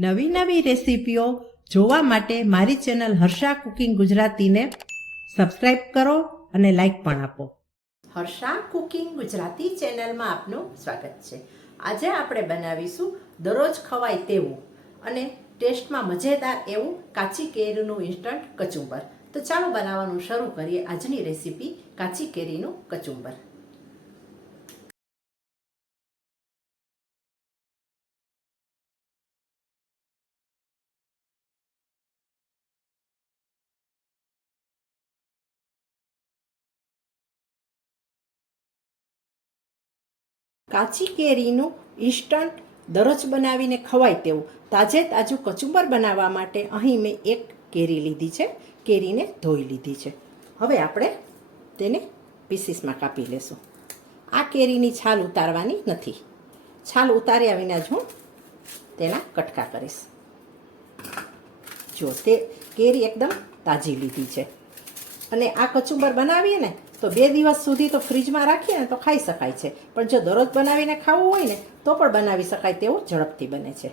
નવી નવી રેસીપીઓ જોવા માટે મારી ચેનલ હર્ષા કુકિંગ ગુજરાતીને સબસ્ક્રાઇબ કરો અને લાઈક પણ આપો. હર્ષા કુકિંગ ગુજરાતી ચેનલમાં આપનું સ્વાગત છે. આજે આપણે બનાવીશું દરરોજ ખવાય તેવું અને ટેસ્ટમાં મજેદાર એવું કાચી કેરીનું ઇન્સ્ટન્ટ કચુંબર. તો ચાલો બનાવવાનું શરૂ કરીએ આજની રેસીપી કાચી કેરીનું કચુંબર. કાચી કેરીનું ઇન્સ્ટન્ટ દરરોજ બનાવીને ખવાય તેવું. તાજે તાજું કચુંબર બનાવવા માટે અહીં મેં એક કેરી લીધી છે. કેરીને ધોઈ લીધી છે. હવે આપણે તેને પીસીસમાં કાપી લેશું. આ કેરીની છાલ ઉતારવાની નથી. છાલ ઉતાર્યા વિના જ હું તેના કટકા કરીશ. જો તે કેરી એકદમ તાજી લીધી છે. અને આ કચુંબર બનાવીએ ને તો બે દિવસ સુધી તો ફ્રીજમાં રાખીએ ને તો ખાઈ શકાય છે. પણ જો દરરોજ બનાવીને ખાવું હોય ને, તો પણ બનાવી શકાય તેવું ઝડપથી બને છે.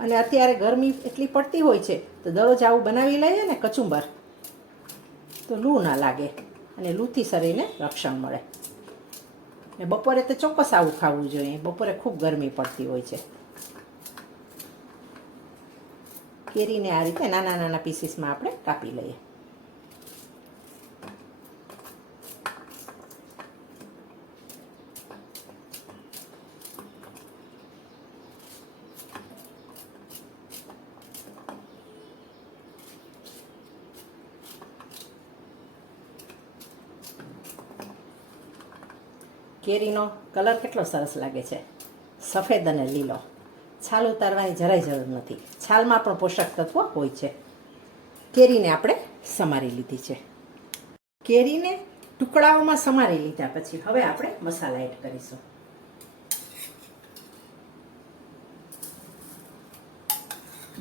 અને અત્યારે ગરમી એટલી પડતી હોય છે, તો દરરોજ આવું બનાવી લઈએ ને કચુંબર. તો લૂ ના લાગે અને લૂથી શરીરને રક્ષણ મળે. ને બપોરે તો ચોક્કસ આવું ખાવું જોઈએ. બપોરે ખૂબ ગરમી પડતી હોય છે. કેરીને આ રીતે નાના નાના પીસીસમાં આપણે કાપી લઈએ. કેરીનો કલર કેટલો સરસ લાગે છે? સફેદ અને લીલો. છાલ ઉતારવાની જરાય જરૂર નથી. છાલમાં પણ પોષક તત્વો હોય છે. કેરીને આપણે સમારી લીધી છે. કેરીને ટુકડાઓમાં સમારી લીધા પછી હવે આપણે મસાલા એડ કરીશું.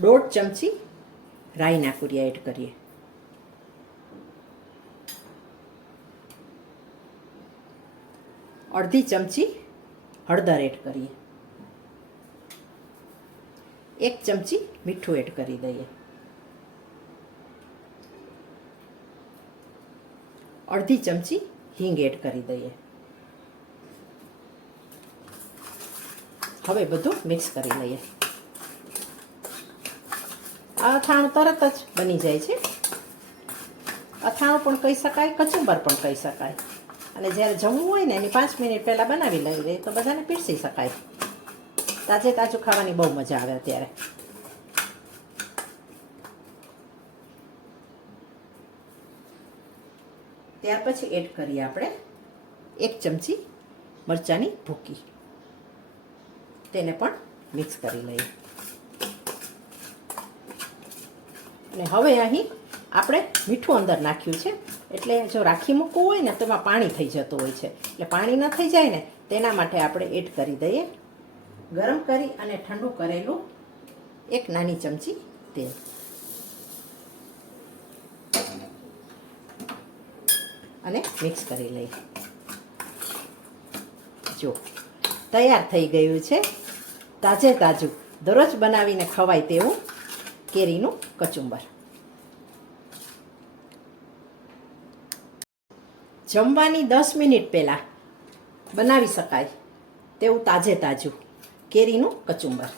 દોઢ ચમચી રાઈના કુરિયા એડ કરીએ. અડધી ચમચી હળદર એડ કરીએ. એક ચમચી મીઠું એડ કરી દઈએ. અડધી ચમચી હિંગ એડ કરી દઈએ. હવે બધું મિક્સ કરી લઈએ. આ અથાણું તરત જ બની જાય છે. અથાણું પણ કહી શકાય, કચુંબર પણ કહી શકાય. અને જ્યારે જમવું હોય ને એની પાંચ મિનિટ પહેલાં બનાવી લઈએ તો બધાને પીરસી શકાય. તાજે તાજું ખાવાની બહુ મજા આવે અત્યારે. ત્યાર પછી એડ કરીએ આપણે એક ચમચી મરચાંની ભૂકી. તેને પણ મિક્સ કરી લઈએ. અને હવે અહીં આપણે મીઠું અંદર નાખ્યું છે. એટલે જો રાખી મૂકવું હોય ને, તો એમાં પાણી થઈ જતું હોય છે. એટલે પાણી ન થઈ જાય ને, તેના માટે આપણે એડ કરી દઈએ. ગરમ કરી અને ઠંડુ કરેલું એક નાની ચમચી તેલ. અને મિક્સ કરી લઈએ. જો, તૈયાર થઈ ગયું છે. તાજે તાજું, દરરોજ બનાવીને ખવાય તેવું કેરીનું કચુંબર. જમવાની દસ મિનિટ પહેલાં બનાવી શકાય તેવું તાજે તાજું કેરીનું કચુંબર.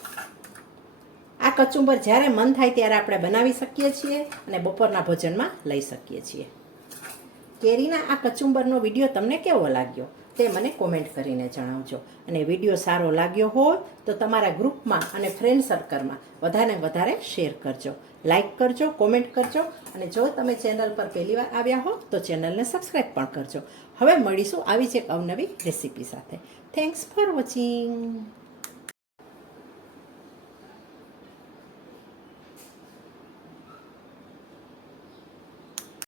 આ કચુંબર જ્યારે મન થાય ત્યારે આપણે બનાવી શકીએ છીએ અને બપોરના ભોજનમાં લઈ શકીએ છીએ. કેરીના આ કચુંબરનો વીડિયો તમને કેવો લાગ્યો? તે મને કોમેન્ટ કરીને જણાવજો. અને વીડિયો સારો લાગ્યો હોય તો તમારા ગ્રુપમાં અને ફ્રેન્ડ સર્કલમાં વધારે વધારે શેર કરજો. લાઈક કરજો કોમેન્ટ કરજો, અને જો તમે ચેનલ પર પહેલીવાર આવ્યા હો તો ચેનલને સબસ્ક્રાઈબ પણ કરજો. હવે મળીશું આવી જ એક અવનવી રેસીપી સાથે. Thanks for watching